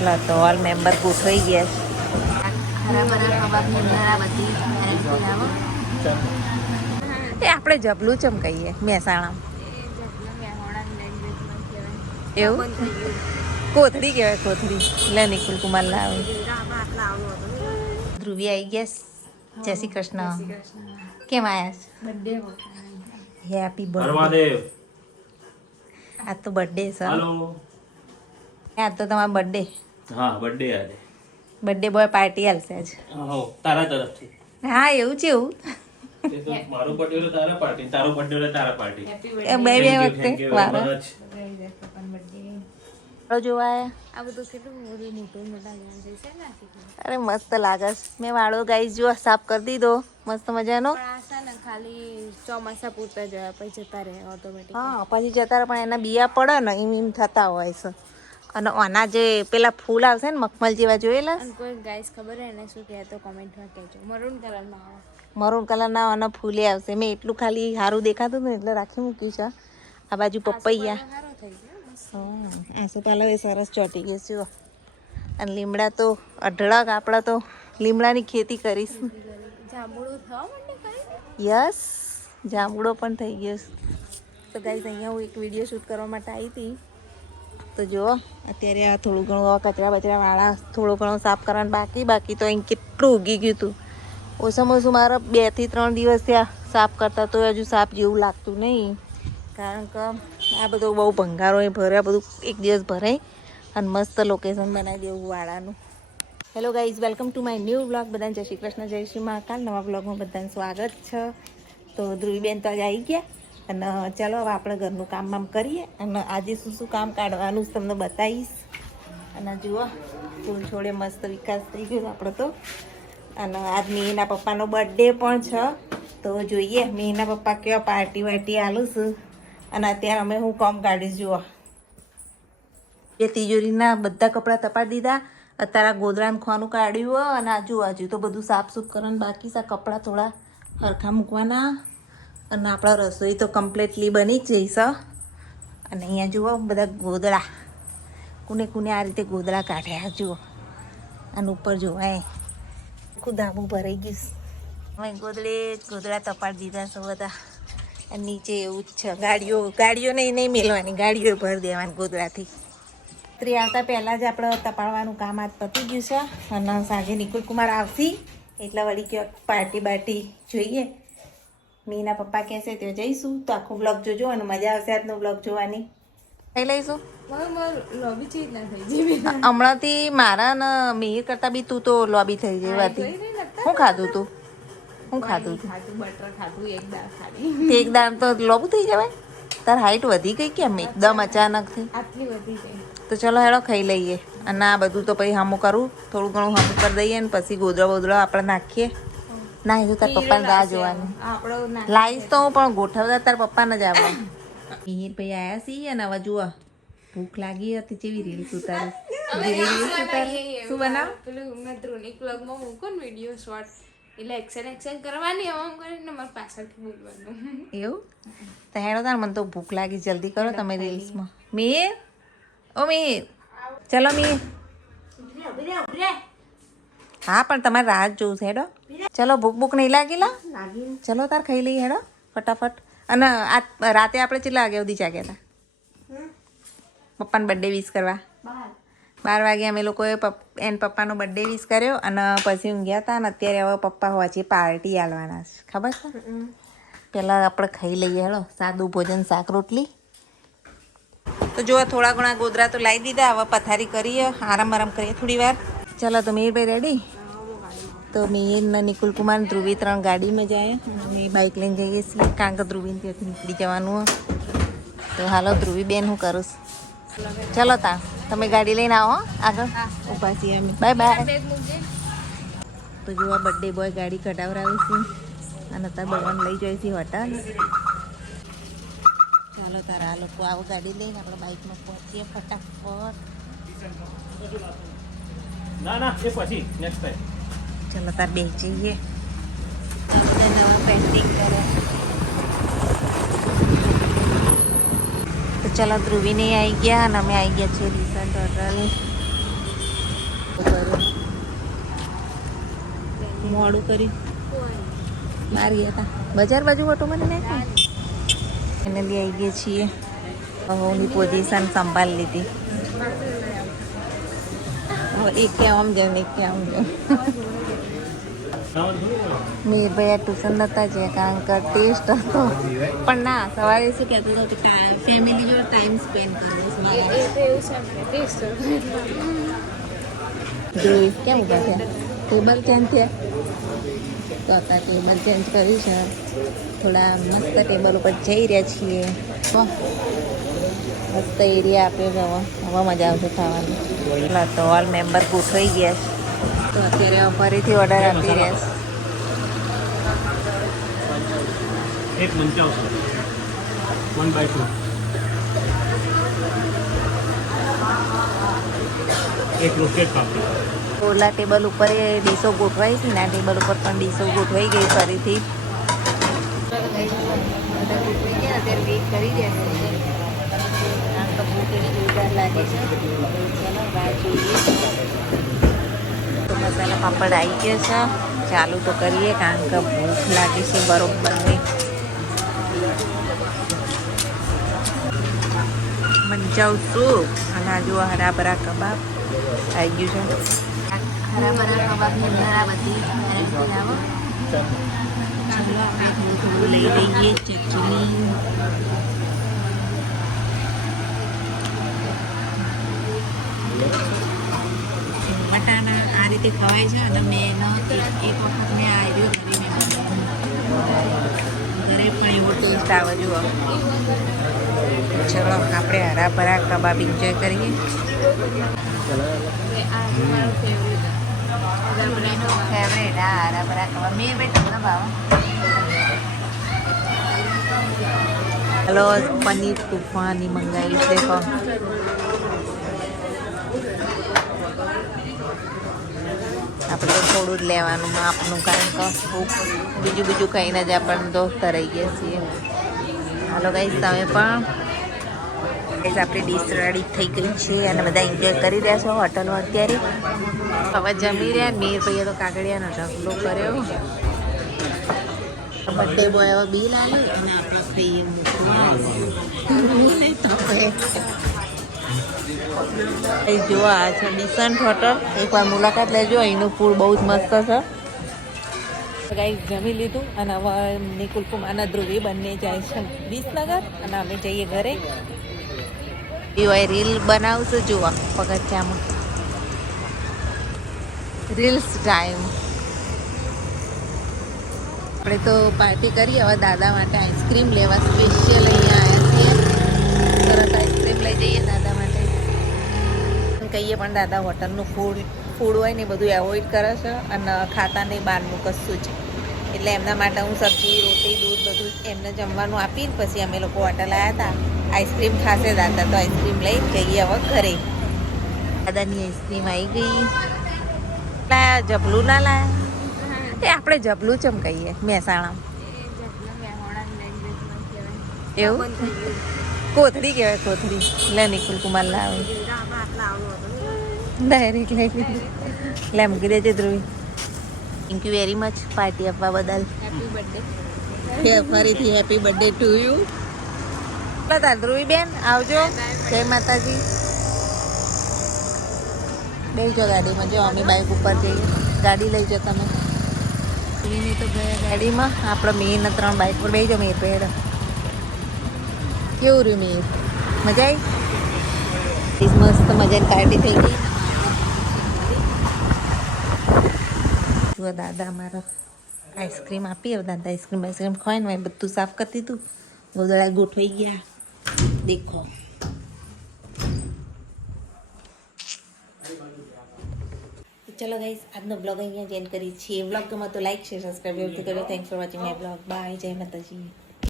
ચાલો તો all member ગોઠવાઈ ગયા છે. એ આપણે જબલું ચમ કહીએ મહેસાણા એવું કોથળી કહેવાય કોથળી. લે નિકુલ કુમાર લાવે. ધ્રુવી આવી ગયા. જય શ્રી કૃષ્ણ. કેમ આવ્યા છે? Happy birthday. આજ તો બર્થડે છે. આજ તો તમારો બર્થડે. હા બર્થડે આજે. બર્થડે બોય પાર્ટી આલશે આજ. તારા તરફથી. હા એવું છે એવું. મારો બર્થડે એટલે તારા પાર્ટી, તારો બર્થડે એટલે તારા પાર્ટી. બે વખતે વારો જોવા આ બધું કેટલું મોટું છે ને. અરે મસ્ત લાગે છે. મેં વાળો ગાઈસ જો સાફ કરી દીધો મસ્ત મજાનો. પણ આ છે ને ખાલી ચોમાસા પૂરતા જ પછી જતા રહે ઓટોમેટિક. હા પછી જતા રહે પણ એના બિયા પડે ને એમ થતા હોય છે. અને આના જે પેલા ફૂલ આવશે ને મખમલ જેવા જોયેલા અને કોઈ ગાઈસ ખબર હે એને શું કહે તો કોમેન્ટમાં કહેજો. મરૂન કલરમાં આવે. મરૂન કલરના અને ફૂલે આવશે. મેં એટલું ખાલી સારું દેખાતું ને એટલે રાખી મૂક્યું છે. આ બાજુ પપૈયા. સારો થઈ ગયો મસ્ત. આસોપાલવ એ સરસ ચોટી ગયું છે. અને લીમડા તો અઢળક આપણે તો લીમડાની ખેતી કરીશ. જાંબુડો થવા માંડે કરી. યસ જાંબુડો પણ થઈ ગયો છે. તો ગાઈઝ અહીંયા હું એક વિડીયો શૂટ કરવા માટે આવી હતી. તો જુઓ અત્યારે આ થોડું ઘણું કચરા બચરા વાળા થોડું ઘણું સાફ કરવાનું બાકી તો અહીં કેટલું ઉગી ગયું હતું. ઓછામાં ઓછું મારા 2 થી 3 દિવસ થયા સાફ કરતા તો હજુ સાફ જેવું લાગતું નહીં. કારણ કે આ બધું બહુ ભંગારો એ ભર્યા બધું એક દિવસ ભરાય અને મસ્ત લોકેશન બનાવી દેવું વાળાનું. Hello guys welcome to my new vlog. બધાને જય શ્રી કૃષ્ણ જય શ્રી મહાકાલ. નવા વ્લોગમાં બધાનું સ્વાગત છે. તો ધ્રુવીબેન તો આજે આવી ગયા અને ચાલો હવે આપણે ઘરનું કામ કરીએ અને આજે શું કામ કાઢવાનું તમને બતાવીશ. અને જુઓ ફૂલ છોડે મસ્ત વિકાસ થઈ ગયો આપણે તો. અને આજ મીના પપ્પાનો બર્થડે પણ છે. તો જોઈએ મીના પપ્પા કેવા પાર્ટી વાર્ટી આલું છું. અને અત્યારે અમે હું કામ કાઢીશ. જુઓ એ તિજોરીના બધા કપડાં તપાડી દીધા. અત્યારે ગોદડાનું ખોનું કાઢ્યું અને આજુ તો બધું સાફસૂફ કરવાનું બાકી છે. કપડાં થોડા હરખા મૂકવાના અને આપણા રસોઈ તો કમ્પ્લીટલી બની જ જઈશ. અને અહીંયા જુઓ બધા ગોદડા કુને આ રીતે ગોદડા કાઢ્યા જુઓ. અને ઉપર જોવાય આખું ધાબું ભરાઈ ગયું. અમે ગોદડા તપાડી દીધા છે બધા. અને નીચે એવું જ છે. ગાડીઓ નહીં મેળવાની, ગાડીઓ ભરી દેવાની ગોદડાથી. રાત્રે આવતા પહેલાં જ આપણે તપાડવાનું કામ આજ પતી ગયું છે. અને સાંજે નિકુલ કુમાર આવશી એટલે વળી ક્યાંક પાર્ટી બાર્ટી જોઈએ. મીના પપ્પા કહેશે તો જઈશું. તો આખો બ્લોગ જોજો અને મજા આવશે આજનો બ્લોગ જોવાની. ખાઈ લઈશું. લોબી ચીજ ના થઈ જઈ. હમણાંથી મારા ને મિહિર કરતાં બી તું તો લોબી થઈ ગઈ હતી. શું ખાધું તું? ખાધું બટર ખાધું એક દાળ ખાધી. તે એક દાળ તો લોબું થઈ જવાય. તાર હાઈટ વધી ગઈ કેમ એકદમ અચાનકથી? આટલી વધી ગઈ. તો ચલો હેડો ખાઈ લઈએ. અને આ બધું તો પછી હમું કરું થોડું ઘણું હમું કરી દઈએ ને પછી ગોદડો આપણે નાખીએ. ના એ તો તાર પપ્પાને રાહ જોવાની. લાવીશ તો હું પણ ગોઠવતા તાર પપ્પાને જ આવવા. મિહિર ભાઈ આવ્યા છીએ અને હવે જુઓ ભૂખ લાગી હતી કેવી રીલ્સ ઉતારે. શું બનાવ? પેલું મેં ધ્રુનિક વ્લોગમાં મૂકો ને વિડીયો શોર્ટ એટલે એક્શન કરવાની આમ કરીને મારે પાછળથી બોલવાનું. એવું તો હેડો તાર મને તો ભૂખ લાગી. જલ્દી કરો તમે રીલ્સમાં. મિહિર ઓ મિહિર ચલો મિહિર. હા પણ તમારે રાહ જ જોવું છે. હેડો ચલો ભૂખ નહીં લાગેલા? ચલો તાર ખાઈ લઈએ હેડો ફટાફટ. અને આ રાતે આપણે કેટલા વાગ્યા સુધી જાગ્યા હતા પપ્પાનો બર્થડે વિશ કરવા? 12 વાગે અમે લોકોએ એને પપ્પાનો બર્થડે વિશ કર્યો અને પછી ઊંઘ્યા હતા. અને અત્યારે હવે પપ્પા હોવાથી પાર્ટી આલવાના છે. ખબર છે? પહેલાં આપણે ખાઈ લઈએ હેડો સાદું ભોજન શાક રોટલી. તો જો થોડા ઘણા ગોદરા તો લાવી દીધા. હવે પથારી કરીએ આરામ કરીએ થોડી વાર. ચાલો તો મિહિરભાઈ રેડી? તો મિહિર ને નિકુલ કુમાર ધ્રુવી 3 ગાડીમાં જાય. અમે બાઇક લઈને જઈએ છીએ કારણ કે ધ્રુવીને ત્યાંથી નીકળી જવાનું. તો હાલો ધ્રુવી બેન હું કરું ચલો તા તમે ગાડી લઈને આવો આગળ ઊભા છીએ અમે. Bye bye. તો જો આ બર્થડે બોય ગાડી કઢાવડાવીશું અને તાર બધાને લઈ જાય છે હોટલ. ચાલો તારા આ લોકો આવો ગાડી લઈને આપણે બાઇકમાં પહોંચીએ ફટાફટ. ના એ પછી નેક્સ્ટ ટાઈમ. ચલો તાર બે જઈએ. બધા નવા પેન્ટિંગ કરે. તો ચાલો ધ્રુવીને આવી ગયા અને અમે આવી ગયા છીએ રિસોર્ટ હોટલ. મોડું કર્યું બહાર ગયા હતા બજાર બાજુ ઓટો મને નાખ્યો એને બી આવી ગયા છીએ હું પોઝિશન સંભાળી લીધી હવે એક કે આમ જાઉં એક કે આમ જાઉં મીરભાઈ ટ્યુશન નતા જે કારણ કે ટેસ્ટ હતો પણ ના સવારે શું કહેતો હતો કે ફેમિલી જોડે ટાઈમ સ્પેન્ડ કરવો ધ્રુવ કેમ ઉભા થયા ટેબલ ચેન્જ થયા તો અત્યારે ટેબલ ચેન્જ કર્યું છે થોડા મસ્ત ટેબલ ઉપર જઈ રહ્યા છીએ મસ્ત એરિયા આપ્યો છે હવે મજા આવશે ખાવાની એટલે તો ઓલ મેમ્બર ગોઠવાઈ ગયા છે તો અત્યારે ફરીથી ઓર્ડર આપી રહ્યા છે એક મંચાવ 1/2 એક રોસ્ટેડ પાપડી ઓલા ટેબલ ઉપર એ ડીશો ગોઠવાઈ હતી ને આ ટેબલ ઉપર પણ ડીશો ગોઠવાઈ ગઈ ફરીથી બધા ગોઠવાઈ ગયા અત્યારે વેઇટ કરી રહ્યા છે આમ તો ભૂખ એવી જોરદાર લાગે છે ચલો રાહ જોઈએ તો મસાલા પાપડ આવી ગયા છે ચાલુ તો કરીએ કારણ કે ભૂખ લાગે છે બરોબરની મંચાવ સૂપ અને આ જુઓ હરાભરા કબાબ આવી ગયું છે હરાભરા કબાબની અંદર આ બધી વેરાયટી આવો ચલો આપણે થોડું થોડું લઈ લઈએ ચટણી વટાણા આ રીતે ખવાય છે અને મેં એક વખત મેં આવ્યું ઘરે પણ એવો ટેસ્ટ આવે જુઓ ચલો આપણે હરાભરા કબાબ એન્જોય કરીએ ફેવરેટ હા હરાભરા કબાબ મેં ભાઈ તમને ભાવ હલો પનીર તુફાની મંગાવી છે દેખો આપણે તો થોડું જ લેવાનું માપનું કારણ કે બીજું ખાઈને જ આપણને તો તરાઈ ગયા છીએ હાલો ગાઈસ તમે પણ આપણી ડીશ રેડી થઈ ગઈ છે અને બધા એન્જોય કરી રહ્યા છો હોટલમાં અત્યારે હવે જમી રહ્યા મીર ભાઈએ તો કાગળિયાનો ઢગલો કર્યો બર્થડે બોય હવે બિલ આવ્યું અને આપણે ખાઈએ જો આ છે ડિસન્ટ હોટલ એકવાર મુલાકાત લેજો અહીંનું ફૂડ બહુ જ મસ્ત છે ગાઈસ જમી લીધું અને હવે નિકુલ કુમારના ધ્રુવી બંને જાય છે વિસનગર અને અમે જઈએ ઘરે એવાય રીલ બનાવશું જુઓ પગથિયામાં રીલ્સ ટાઈમ આપણે તો પાર્ટી કરીએ હવે દાદા માટે આઈસ્ક્રીમ લેવા સ્પેશિયલ અહીંયા આવ્યા છીએ તરત આઈસ્ક્રીમ લઈ જઈએ દાદા માટે કહીએ પણ દાદા હોટલનું ફૂડ હોય ને બધું એવોઈડ કરે છે અને ખાતા નહીં બહારનું કશું જ એટલે એમના માટે હું સબ્જી રોટી દૂધ બધું એમને જમવાનું આપીને પછી અમે લોકો હોટલ આવ્યા હતા આઈસ્ક્રીમ ખાશે દાદા તો આઈસ્ક્રીમ લઈ જઈએ હવે ઘરે દાદાની આઈસ્ક્રીમ આવી ગઈ લાયા જબલું ના લાયા એ આપણે જબલું ચમ કહીએ મહેસાણા એવું કોથળી કહેવાય કોથળી લે નિકુલ કુમાર લાવે ડાયરેક્ટ લઈ લીધી લે મૂકી દેજે Dhruvi thank you very much party આપવા બદલ ફરીથી happy birthday to you Dhruvi બેન આવજો જય માતાજી બેસજો ગાડીમાં જો અમે બાઇક ઉપર જઈએ ગાડી લઈ જાઓ તમે ધ્રુવીને તો ગયા ગાડીમાં આપણે મેં 3 બાઇક પર બેસજો મેર પેડ કેવું રહ્યું મેર મજા આવી મસ્ત મજાની પાર્ટી થઈ ગઈ જુઓ દાદા અમારા આઈસ્ક્રીમ આપી હવે દાદા આઈસ્ક્રીમ ખવાય ને બધું સાફ કરતી દીધું ગોદડા ગોઠવાઈ ગયા દેખો ચલો ગાઈસ આજનો બ્લોગ અહીંયા જ એન્ડ કરી છીએ બ્લોગ ગમે તો લાઈક શેર સબસ્ક્રાઈબ જરૂરથી કરો thanks for watching my blog bye જય માતાજી